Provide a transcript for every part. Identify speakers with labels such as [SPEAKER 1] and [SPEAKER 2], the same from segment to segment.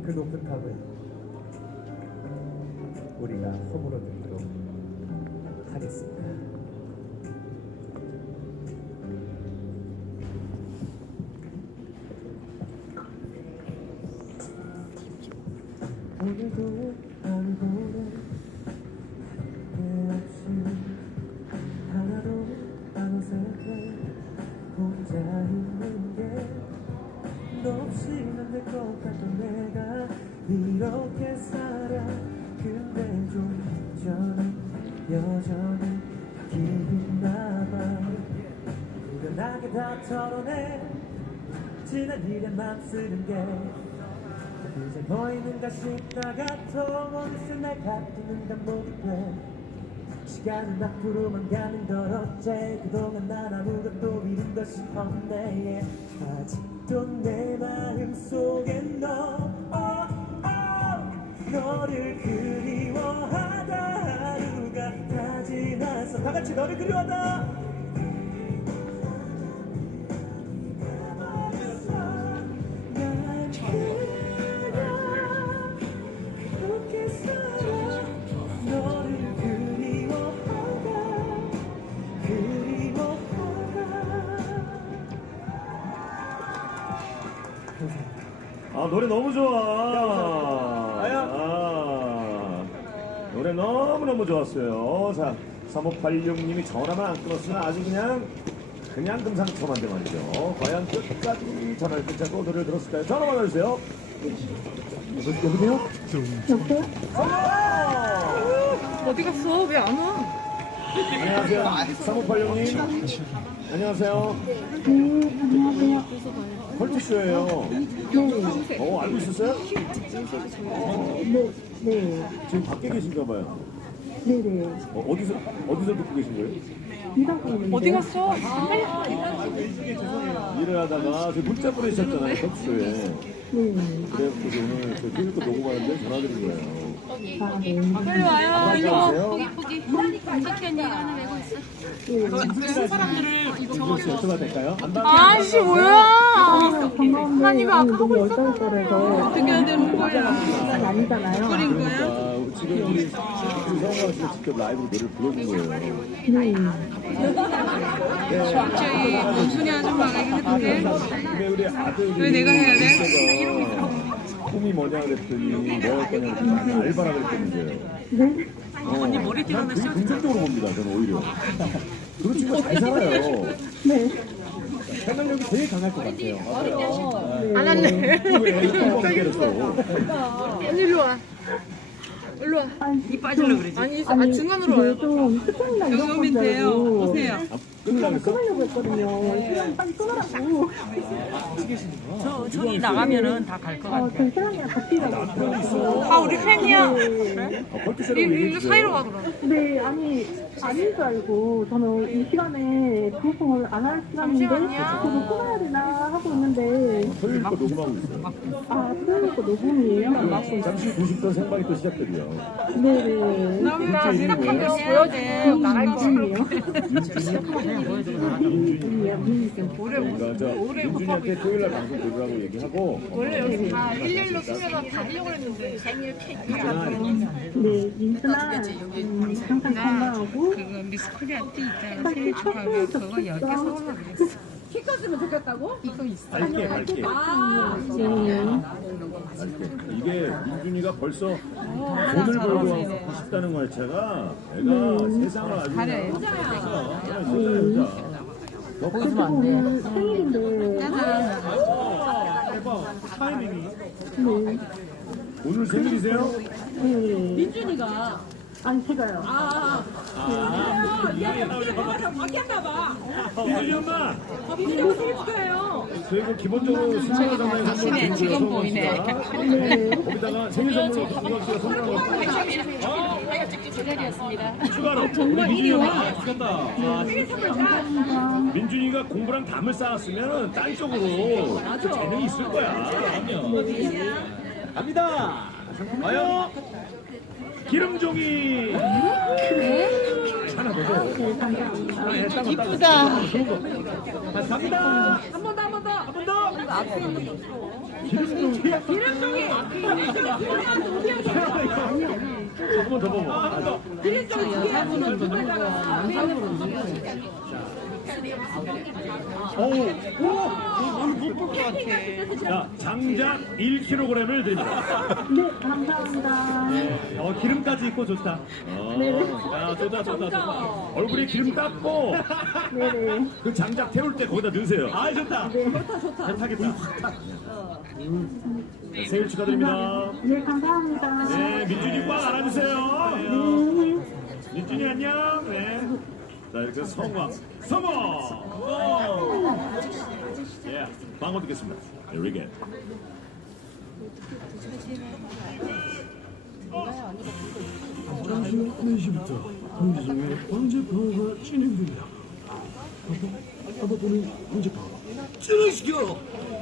[SPEAKER 1] 그 높은 탑을 우리가 허물어 듣도록 하겠습니다. 오늘도 하루보내 없이 하나도 안 어색해 혼자 있는 게 너 없이는 안 될 것 같던 내가 이렇게 살아. 근데 좀 여전히 기분나봐. 후련하게 다 털어내 지난 일에 맘 쓰는 게 이제 보이는가 싶다가 또 어느새 날 가두는가 모르게 시간은 앞으로만 가는 걸 어째 그동안 난 아무것도 잃은 것이 없네. 아직도 내 마음속에 너를 그리워하다 하루가 다 지나서 다같이 너를 그리워하다.
[SPEAKER 2] 아, 노래 너무 좋아. 노래 너무너무 좋았어요. 자, 3586님이 전화만 안 끊었으면 아주 그냥 금상첨화인데 말이죠. 과연 끝까지 전화를 끊자고 노래를 들었을까요? 전화 받아주세요. 여보세요?
[SPEAKER 3] 여보세요?
[SPEAKER 4] 어디 갔어? 왜 안 와?
[SPEAKER 2] 안녕하세요. 3586님. 안녕하세요.
[SPEAKER 3] 네, 안녕하세요.
[SPEAKER 2] 컬투쇼예요.
[SPEAKER 3] 네,
[SPEAKER 2] 알고 있었어요?
[SPEAKER 3] 네,
[SPEAKER 2] 지금 밖에 계신가 봐요.
[SPEAKER 3] 네네.
[SPEAKER 2] 어디서 듣고 계신 거예요?
[SPEAKER 3] 일하고 있는데.
[SPEAKER 4] 어디 갔어?
[SPEAKER 2] 일을 하다가 저 문자 보내셨잖아요, 컬투쇼에.
[SPEAKER 3] 네.
[SPEAKER 2] 그래서 오늘 저 교육도 녹음하는데 전화드린 거예요.
[SPEAKER 3] 아, 네.
[SPEAKER 4] 빨리 와요.
[SPEAKER 2] 안녕히
[SPEAKER 4] 이거.
[SPEAKER 2] 가세요.
[SPEAKER 5] 석희 언니가 하나 메고 있어.
[SPEAKER 2] 여쭤봐도 될까요?
[SPEAKER 4] 아씨 뭐야?
[SPEAKER 3] 반가운데
[SPEAKER 4] 난 이거 아까
[SPEAKER 3] 너무 얼떨떨해서
[SPEAKER 4] 어떻게 해야 되는 거야?
[SPEAKER 3] 시간이 아니잖아요.
[SPEAKER 4] 그린 거야?
[SPEAKER 2] 지금 우리 성화 씨가 직접 라이브로 노래를 불러준 거예요.
[SPEAKER 3] 네.
[SPEAKER 4] 갑자기 원순이 아줌마가 해줄게.
[SPEAKER 2] 근데 우리 아들이
[SPEAKER 4] 왜 내가 해야 돼?
[SPEAKER 2] 꿈이 뭐냐 그랬더니 뭐 할 거냐 그랬더니 알바라 그랬거든요.
[SPEAKER 3] 네?
[SPEAKER 4] 언니 머리
[SPEAKER 2] 되게 긍정적으로 봅니다, 저는 오히려. 그런 친구가 잘 살아요.
[SPEAKER 3] 네.
[SPEAKER 2] 생각력이 되게 강할 것 같아요.
[SPEAKER 4] 안 왔네. 언니 일로 와. 일로 와. 이 빠질러 그러지? 아니 중간으로 와요.
[SPEAKER 3] 좀 스푼이나
[SPEAKER 4] 여기
[SPEAKER 3] 이런
[SPEAKER 4] 오면
[SPEAKER 3] 건
[SPEAKER 4] 돼요.
[SPEAKER 3] 줄
[SPEAKER 4] 오세요.
[SPEAKER 3] 끊으려고 했거든요. 시간 빨리 끊으라고.
[SPEAKER 6] 저 저기 나가면은 다 갈 것 같아.
[SPEAKER 3] 저 사람이랑 같이 일하고 있어요.
[SPEAKER 4] 아 우리 팬이야.
[SPEAKER 3] 네.
[SPEAKER 4] 이거 사이로 가 그럼.
[SPEAKER 3] 네, 아니, 아닌 줄 알고, 저는 이 시간에 방송을 안 할 시간인데,
[SPEAKER 4] 잠시만요.
[SPEAKER 3] 저도 끊어야 되나 하고 있는데,
[SPEAKER 2] 토요일 거 녹음하고 있어요.
[SPEAKER 3] 아, 토요일 거 녹음이에요?
[SPEAKER 2] 잠시 90분 생방이 또 시작되고요.
[SPEAKER 3] 네네.
[SPEAKER 4] 나보다 시작하면 보여줘. 나갈 거.
[SPEAKER 2] 그러니까 민준이한테 토요일 날 방송 들으라고 얘기하고
[SPEAKER 4] 원래 여기 다 일일로 쓰면 다 하려고 했는데 생일 케이크
[SPEAKER 3] 네, 민준아, 항상 건강하고,
[SPEAKER 4] 그거 미스 코리아 때 있잖아. 생일 축하하면 그거 10개 사주라 그랬어.
[SPEAKER 5] 키 컸으면 좋겠다고? 이거 있어.
[SPEAKER 2] 밝게 밝게 이게 민준이가 벌써 돈을 벌고 싶다는 것 자체가 애가 세상을 아주 잘해.
[SPEAKER 3] 그리고 오늘 생일인데, 네,
[SPEAKER 2] 오늘 생일이세요?
[SPEAKER 3] 네.
[SPEAKER 5] 민준이가
[SPEAKER 3] 아니, 제가요.
[SPEAKER 2] 민준이 엄마
[SPEAKER 5] 민준이 생일 축하해요.
[SPEAKER 2] 저희가 기본적으로 생일 상당히
[SPEAKER 4] 자신의 직원 보이네.
[SPEAKER 2] 거기다가 생일 선물로 김광 씨가 선물한 거 추가로 우리 민준이 엄마 민준이가 공부랑 담을 쌓았으면 딴 쪽으로 또 재능이 있을 거야. 갑니다. 와요. 기름종이 하나 더.
[SPEAKER 4] 이쁘다.
[SPEAKER 2] 갑니다.
[SPEAKER 5] 한 번 더, 한 번 더.
[SPEAKER 2] 한 번 더. 조금만 더 먹어. 자, 장작 1kg을 드립니다.
[SPEAKER 3] 네, 감사합니다.
[SPEAKER 1] 기름까지 있고 좋다.
[SPEAKER 2] 야, 좋다. 얼굴에 기름 닦고
[SPEAKER 3] 네네.
[SPEAKER 2] 그 장작 태울 때 거기다 넣으세요.
[SPEAKER 1] 아, 좋다.
[SPEAKER 2] 잘 타겠다. 생일 축하드립니다.
[SPEAKER 3] 네, 감사합니다.
[SPEAKER 2] 네, 민준이 꽉 안아주세요.
[SPEAKER 3] 네.
[SPEAKER 2] 민준이 안녕. 네. 자, 이렇게 성공. 예, 방어 듣겠습니다. Very good.
[SPEAKER 7] 잠시 후 4시부터 경기장에 황제파워가 진행됩니다. 아빠 보는 황제파워 진행시켜!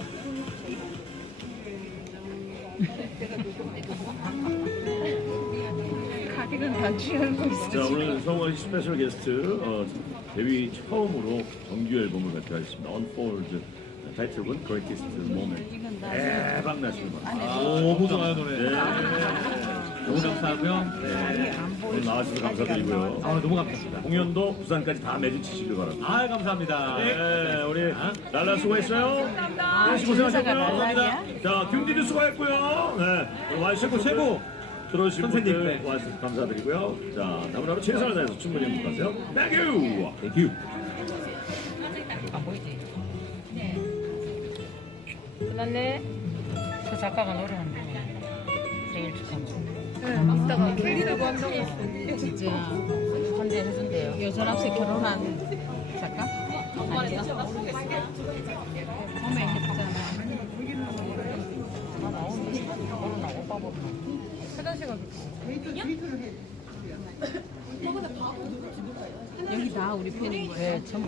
[SPEAKER 2] 자, 오늘 성원 스페셜 게스트 데뷔 처음으로 정규 앨범을 발표하셨습니다. Unfold 타이틀은 Greatest Moment. 대박 나시는 것 같아요.
[SPEAKER 1] 너무 좋아요, 노래.
[SPEAKER 2] 네.
[SPEAKER 1] 너무 감사하고요.
[SPEAKER 2] 오늘 나와주셔서 감사드리고요.
[SPEAKER 1] 너무 감사합니다.
[SPEAKER 2] 공연도 부산까지 다 매주치시길 바랍니다.
[SPEAKER 1] 아, 감사합니다.
[SPEAKER 2] 네, 우리 랄라 수고했어요. 네, 고생하셨고요. 감사합니다. 자, 균디도 수고했고요. 네, 오늘 와주시고 최고 들어오신
[SPEAKER 1] 선생님,
[SPEAKER 2] 분들
[SPEAKER 1] 네.
[SPEAKER 2] 와주셔서 감사드리고요. 자, 남은 하루 최선을 다해서 충분히 행복하세요. 땡큐!
[SPEAKER 6] 안 보이지? 끝났네. 그 작가가 노래하는데 생일 축하합니다.
[SPEAKER 4] 이따가 캘리라고 한다고.
[SPEAKER 6] 진짜 한대 해준대요.
[SPEAKER 4] 여전학생 결혼한 작가?
[SPEAKER 6] 아니죠?
[SPEAKER 4] 봄에 했잖아.
[SPEAKER 6] 다 나오는데 오늘 나 오빠 보고
[SPEAKER 4] 화장실 가겠다. 여기 다 우리 팬인 거예요.
[SPEAKER 6] 왜 전부